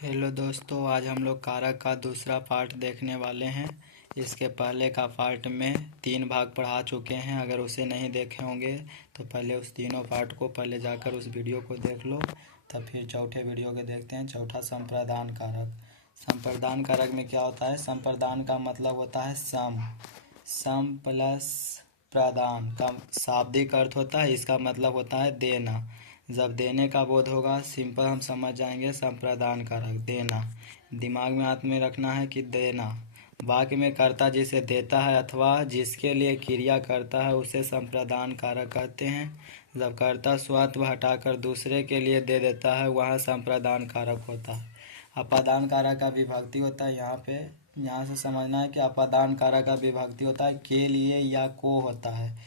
Hello दोस्तों, आज हम लोग कारक का दूसरा पार्ट देखने वाले हैं। इसके पहले का पार्ट में 3 भाग पढ़ा चुके हैं। अगर उसे नहीं देखे होंगे तो पहले उस तीनों पार्ट को पहले जाकर उस वीडियो को देख लो, तब फिर चौथे वीडियो को देखते हैं। चौथा संप्रदान कारक। संप्रदान कारक में क्या होता है? संप्रदान का मतलब होता है सम। सम प्लस प्रदान का शाब्दिक अर्थ होता है, इसका मतलब होता है देना। जब देने का बोध होगा, सिंपल हम समझ जाएंगे संप्रदान कारक देना। दिमाग में हाथ में रखना है कि देना। वाक्य में कर्ता जिसे देता है अथवा जिसके लिए क्रिया करता है उसे संप्रदान कारक कहते हैं। जब कर्ता स्वत्व हटाकर दूसरे के लिए दे देता है वहाँ संप्रदान कारक होता है। अपादान कारक का विभक्ति होता है। यहाँ से समझना है कि अपादान कारक का विभक्ति होता है के लिए या को होता है।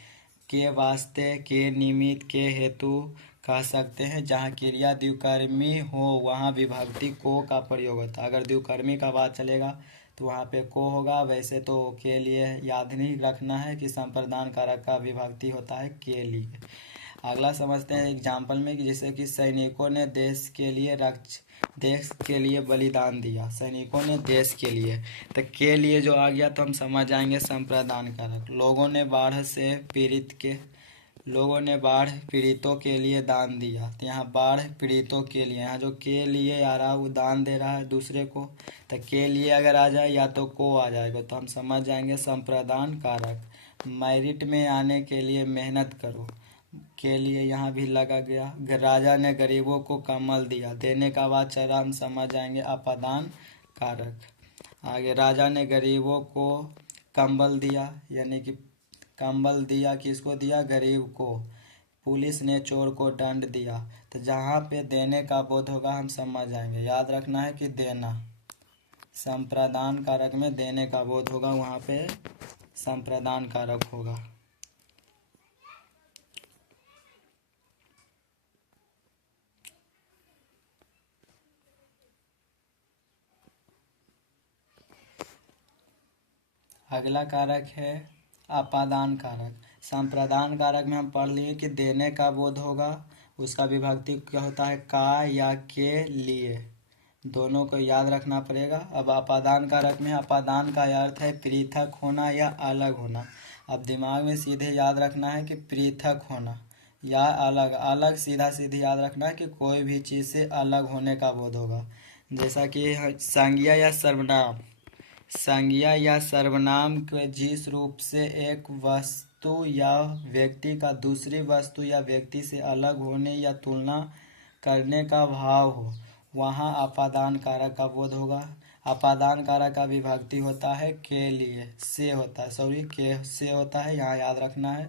के वास्ते, के निमित्त, के हेतु कह सकते हैं। जहाँ क्रिया द्विकर्मी हो वहाँ विभक्ति को का प्रयोग होता है। अगर द्विकर्मी का बात चलेगा तो वहाँ पे को होगा। वैसे तो के लिए याद नहीं रखना है कि संप्रदान कारक का विभक्ति होता है के लिए। अगला समझते हैं एग्जाम्पल में कि जैसे कि सैनिकों ने देश के लिए बलिदान दिया। सैनिकों ने देश के लिए, तो के लिए जो आ गया तो हम समझ जाएंगे संप्रदान कारक। लोगों ने बाढ़ पीड़ितों के लिए दान दिया। तो यहाँ बाढ़ पीड़ितों के लिए, यहाँ जो के लिए आ रहा है वो दान दे रहा है दूसरे को, तो के लिए अगर आ जाए या तो को आ जाएगा तो हम समझ जाएंगे संप्रदान कारक। मेरिट में आने के लिए मेहनत करो, के लिए यहाँ भी लगा गया। राजा ने गरीबों को कम्बल दिया, देने का बाद चला हम समझ जाएंगे अपादान कारक। आगे राजा ने गरीबों को कंबल दिया, यानी कि कंबल दिया, किसको दिया? गरीब को। पुलिस ने चोर को दंड दिया। तो जहाँ पे देने का बोध होगा हम समझ जाएंगे। याद रखना है कि देना। संप्रदान कारक में देने का बोध होगा, वहाँ पे संप्रदान कारक होगा। अगला कारक है अपादान कारक। संप्रदान कारक में हम पढ़ लिए कि देने का बोध होगा, उसका विभक्ति क्या होता है? का या के लिए। दोनों को याद रखना पड़ेगा। अब अपादान कारक में अपादान का अर्थ है पृथक होना या अलग होना। अब दिमाग में सीधे याद रखना है कि पृथक होना या अलग। अलग सीधा सीधी याद रखना है कि कोई भी चीज़ से अलग होने का बोध होगा। जैसा कि संज्ञा या सर्वनाम के जिस रूप से एक वस्तु या व्यक्ति का दूसरी वस्तु या व्यक्ति से अलग होने या तुलना करने का भाव हो, वहाँ अपादान कारक का बोध होगा। अपादान कारक का विभक्ति होता है के लिए, से होता है, के से होता है, यहाँ याद रखना है।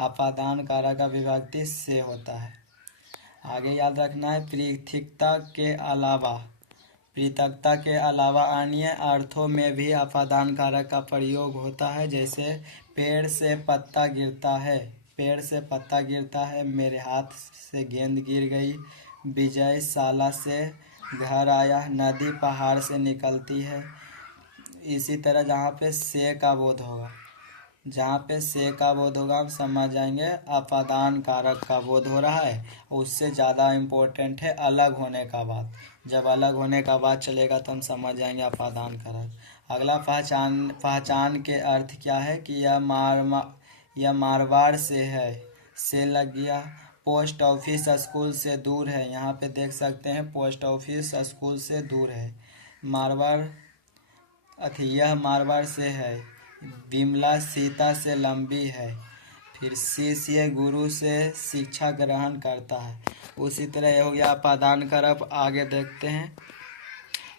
अपादान कारक का विभक्ति से होता है। आगे याद रखना है पृथकता के अलावा अन्य अर्थों में भी अपादान कारक का प्रयोग होता है। जैसे पेड़ से पत्ता गिरता है, मेरे हाथ से गेंद गिर गई, विजय शाला से घर आया, नदी पहाड़ से निकलती है। इसी तरह जहाँ पे से का बोध होगा हम समझ जाएंगे अपादान कारक का बोध हो रहा है। उससे ज़्यादा इम्पोर्टेंट है अलग होने का बात। जब अलग होने का बात चलेगा तो हम समझ जाएंगे अपादान कारक। अगला पहचान के अर्थ क्या है कि यह मारवाड़ से है, से लग गया। पोस्ट ऑफिस स्कूल से दूर है, यहाँ पे देख सकते हैं पोस्ट ऑफिस स्कूल से दूर है। यह मारवाड़ से है। विमला सीता से लंबी है। फिर शिष्य गुरु से शिक्षा ग्रहण करता है। उसी तरह हो गया अपादान कारक। आगे देखते हैं।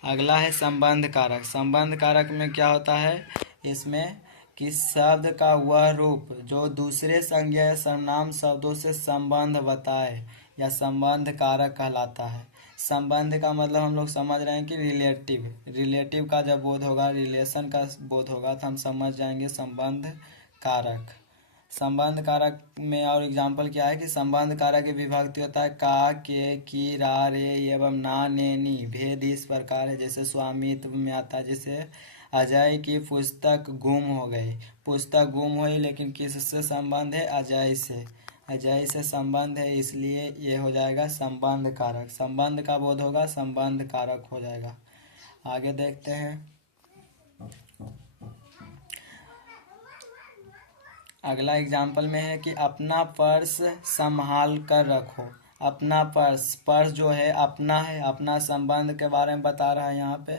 अगला है संबंध कारक। संबंध कारक में क्या होता है? इसमें कि शब्द का वह रूप जो दूसरे संज्ञा या सर्वनाम शब्दों से संबंध बताए या संबंध कारक कहलाता है। संबंध का मतलब हम लोग समझ रहे हैं कि रिलेटिव का जब बोध होगा, रिलेशन का बोध होगा तो हम समझ जाएंगे संबंध कारक। संबंध कारक में और एग्जाम्पल क्या है कि संबंध कारक की विभक्ति होता है का, के, की, रा, रे एवं ना, ने, नी। भेद इस प्रकार है। जैसे स्वामित्व में आता है, जैसे अजय की पुस्तक गुम हो गई। पुस्तक गुम हुई लेकिन किससे संबंध है? अजय से। अजय से संबंध है, इसलिए ये हो जाएगा संबंध कारक। संबंध का बोध होगा, संबंध कारक हो जाएगा। आगे देखते हैं। अगला एग्जाम्पल में है कि अपना पर्स संभाल कर रखो। अपना पर्स, पर्स जो है अपना है, अपना संबंध के बारे में बता रहा है यहाँ पे।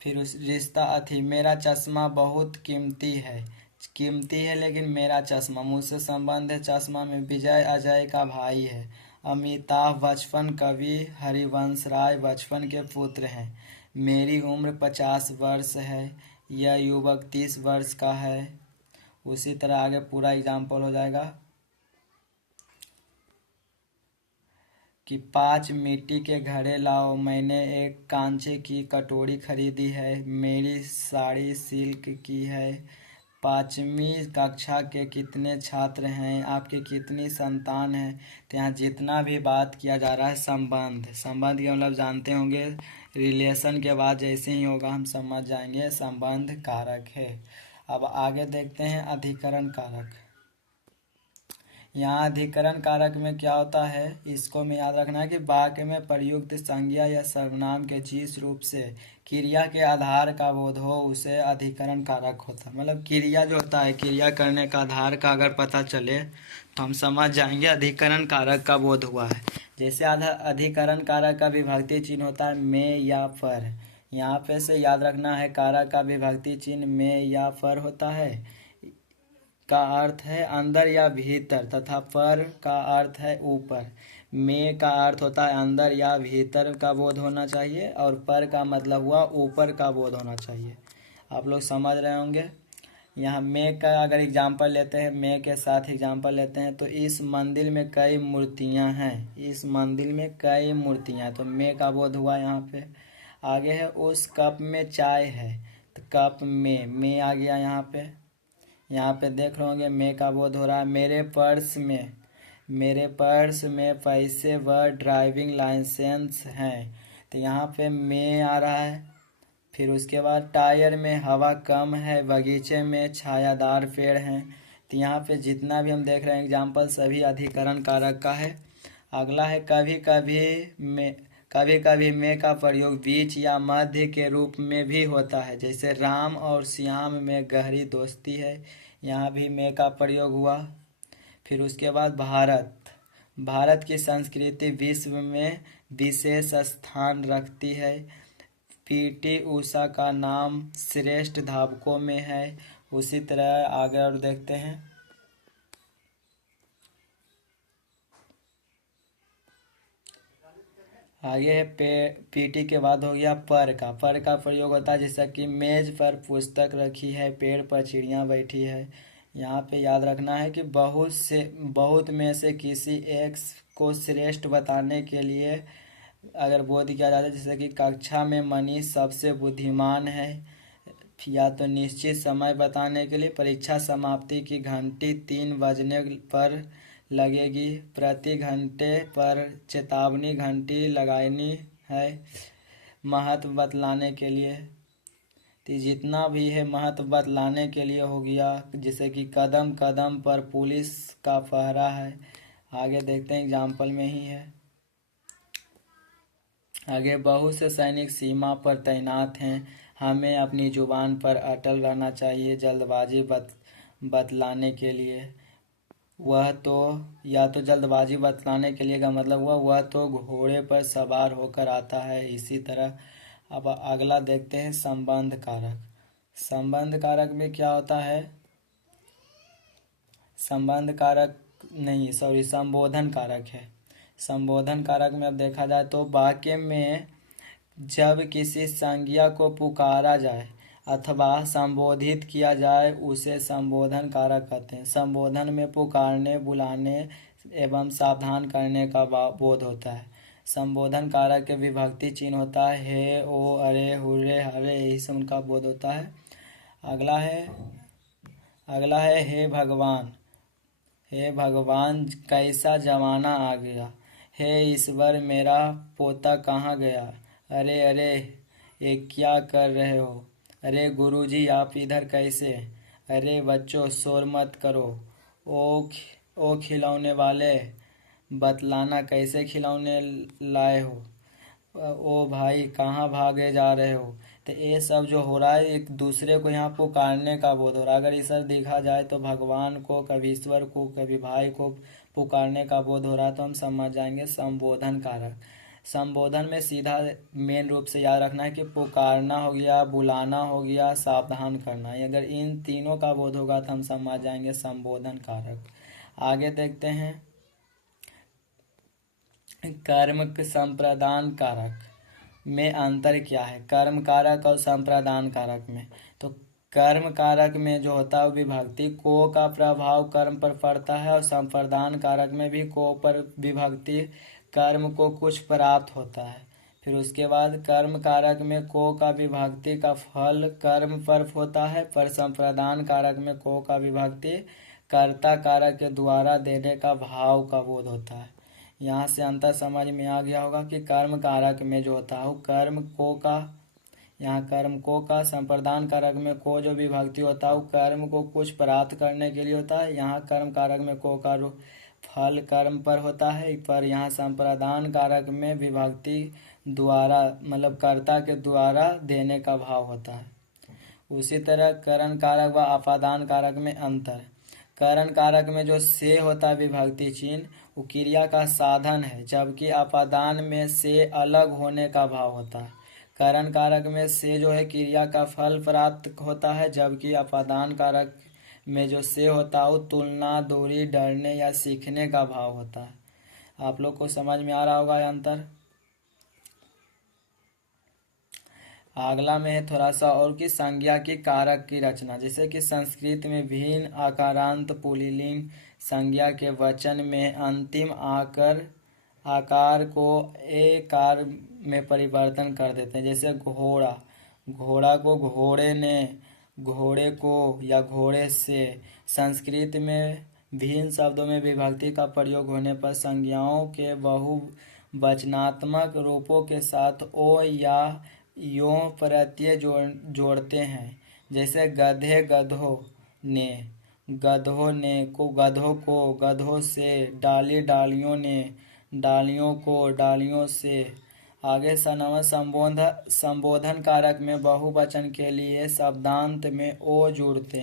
फिर उस रिश्ता अथी, मेरा चश्मा बहुत कीमती है। कीमती है लेकिन मेरा चश्मा, मुझसे संबंध है चश्मा में। विजय अजय का भाई है। अमिताभ बचपन कवि हरिवंश राय बचपन के पुत्र हैं। मेरी उम्र 50 वर्ष है। यह युवक 30 वर्ष का है। उसी तरह आगे पूरा एग्जाम्पल हो जाएगा कि 5 मिट्टी के घड़े लाओ। मैंने एक कांचे की कटोरी खरीदी है। मेरी साड़ी सिल्क की है। 5वीं कक्षा के कितने छात्र हैं? आपके कितनी संतान है? तो यहाँ जितना भी बात किया जा रहा है संबंध, संबंध के मतलब जानते होंगे, रिलेशन के बाद जैसे ही होगा हम समझ जाएंगे संबंध कारक है। अब आगे देखते हैं अधिकरण कारक। यहाँ अधिकरण कारक में क्या होता है, इसको में याद रखना है कि वाक्य में प्रयुक्त संज्ञा या सर्वनाम के जिस रूप से क्रिया के आधार का बोध हो उसे अधिकरण कारक होता है। मतलब क्रिया जो होता है, क्रिया करने का आधार का अगर पता चले तो हम समझ जाएंगे अधिकरण कारक का बोध हुआ है। जैसे अधिकरण कारक का विभक्ति चिन्ह होता है में या पर। यहाँ पे से याद रखना है कारक का विभक्ति चिन्ह में या पर होता है का अर्थ है अंदर या भीतर, तथा पर का अर्थ है ऊपर। में का अर्थ होता है अंदर या भीतर का बोध होना चाहिए, और पर का मतलब हुआ ऊपर का बोध होना चाहिए। आप लोग समझ रहे होंगे। यहाँ में का अगर एग्जाम्पल लेते हैं, में के साथ एग्जाम्पल लेते हैं, तो इस मंदिर में कई मूर्तियाँ हैं। इस मंदिर में कई मूर्तियाँ, तो में का बोध हुआ यहाँ पे। आगे है उस कप में चाय है, तो कप में आ गया यहाँ पे। यहाँ पे देख रहे होंगे में का बोध हो रहा है। मेरे पर्स में पैसे व ड्राइविंग लाइसेंस हैं, तो यहाँ पे में आ रहा है। फिर उसके बाद टायर में हवा कम है, बगीचे में छायादार पेड़ हैं, तो यहाँ पे जितना भी हम देख रहे हैं एग्जाम्पल सभी अधिकरण कारक का है। अगला है कभी कभी में का प्रयोग बीच या मध्य के रूप में भी होता है। जैसे राम और श्याम में गहरी दोस्ती है, यहाँ भी में का प्रयोग हुआ। फिर उसके बाद भारत की संस्कृति विश्व में विशेष स्थान रखती है। पीटी उषा का नाम श्रेष्ठ धावकों में है। उसी तरह आगे और देखते हैं। आगे पीटी के बाद हो गया पर का प्रयोग होता है जैसा कि मेज पर पुस्तक रखी है, पेड़ पर चिड़िया बैठी है। यहाँ पे याद रखना है कि बहुत में से किसी एक को श्रेष्ठ बताने के लिए अगर बोध किया जाता है, जैसे कि कक्षा में मनीष सबसे बुद्धिमान है। या तो निश्चित समय बताने के लिए परीक्षा समाप्ति की घंटी 3 बजने पर लगेगी, प्रति घंटे पर चेतावनी घंटी लगानी है। महत्व बतलाने के लिए, तो जितना भी है महत्व बतलाने के लिए हो गया। जैसे कि कदम कदम पर पुलिस का पहरा है। आगे देखते हैं एग्जाम्पल में ही है। आगे बहुत से सैनिक सीमा पर तैनात हैं, हमें अपनी जुबान पर अटल रहना चाहिए। जल्दबाजी बतलाने के लिए वह तो, या तो जल्दबाजी बतलाने के लिए का मतलब हुआ वह तो घोड़े पर सवार होकर आता है। इसी तरह अब अगला देखते हैं संबंध कारक। संबंध कारक में क्या होता है, संबंध कारक नहीं सॉरी संबोधन कारक है। संबोधन कारक में अब देखा जाए तो वाक्य में जब किसी संज्ञा को पुकारा जाए अथवा संबोधित किया जाए उसे संबोधन कारक कहते हैं। संबोधन में पुकारने, बुलाने एवं सावधान करने का बोध होता है। संबोधन कारक के विभक्ति चिन्ह होता है हे, ओ, अरे, हुर्रे, हरे, यही से उनका बोध होता है। अगला है हे भगवान। हे भगवान कैसा जमाना आ गया। हे ईश्वर मेरा पोता कहाँ गया। अरे अरे ये क्या कर रहे हो। अरे गुरुजी आप इधर कैसे। अरे बच्चों शोर मत करो। ओ खिलौने वाले, बतलाना कैसे खिलौने लाए हो। ओ भाई कहाँ भागे जा रहे हो। तो ये सब जो हो रहा है एक दूसरे को यहाँ पुकारने का बोध हो रहा है। अगर इस तरह देखा जाए तो भगवान को, कभी ईश्वर को, कभी भाई को पुकारने का बोध हो रहा है, तो हम समझ जाएंगे संबोधन कारक। संबोधन में सीधा मेन रूप से याद रखना है कि पुकारना हो गया, बुलाना हो गया, सावधान करना। अगर इन तीनों का बोध होगा तो हम समझ जाएंगे संबोधन कारक। आगे देखते हैं कर्म संप्रदान कारक में अंतर क्या है। कर्म कारक और संप्रदान कारक में, तो कर्म कारक में जो होता है विभक्ति को का प्रभाव कर्म पर पड़ता है, और संप्रदान कारक में भी को पर विभक्ति कर्म को कुछ प्राप्त होता है। फिर उसके बाद कर्म कारक में को का विभक्ति का फल कर्म पर होता है, पर संप्रदान कारक में को का विभक्ति कर्ता कारक के द्वारा देने का भाव का बोध होता है। यहाँ से अंतर समझ में आ गया होगा कि कर्म कारक में जो होता है वो कर्म को का, यहाँ कर्म को का, संप्रदान कारक में को जो विभक्ति होता है वो कर्म को कुछ प्राप्त करने के लिए होता है। यहाँ कर्म कारक में को का फल कर्म पर होता है, पर यहाँ संप्रदान कारक में विभक्ति द्वारा मतलब कर्ता के द्वारा देने का भाव होता है। उसी तरह करण कारक व अपादान कारक में अंतर। करण कारक में जो से होता है विभक्ति चिन्ह वो क्रिया का साधन है, जबकि अपादान में से अलग होने का भाव होता है। करण कारक में से जो है क्रिया का फल प्राप्त होता है, जबकि अपादान कारक में जो से होता है वो तुलना, दूरी, डरने या सीखने का भाव होता है। आप लोग को समझ में आ रहा होगा यह अंतर। अगला में है थोड़ा सा और कि संज्ञा की कारक की रचना। जैसे कि संस्कृत में भिन्न आकारांत पुल्लिंग संज्ञा के वचन में अंतिम आकार को एकार में परिवर्तन कर देते हैं। जैसे घोड़ा, घोड़ा को घोड़े ने, घोड़े को या घोड़े से। संस्कृत में भिन्न शब्दों में विभक्ति का प्रयोग होने पर संज्ञाओं के बहुवचनात्मक रूपों के साथ ओ या यों प्रत्यय जोड़ते हैं। जैसे गधे गधों ने, गधों ने को, गधों को गधों से, डाली डालियों ने, डालियों को डालियों से। आगे संबोधन कारक में बहुवचन के लिए शब्दांत में ओ जोड़ते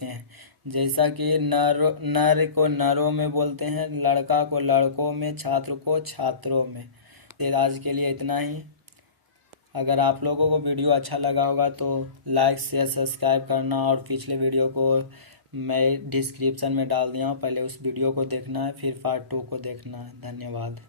हैं। जैसा कि नर को नरों में बोलते हैं, लड़का को लड़कों में, छात्र को छात्रों में। आज के लिए इतना ही। अगर आप लोगों को वीडियो अच्छा लगा होगा तो लाइक शेयर सब्सक्राइब करना, और पिछले वीडियो को मैं डिस्क्रिप्शन में डाल दिया हूँ, पहले उस वीडियो को देखना है, फिर पार्ट 2 को देखना है। धन्यवाद।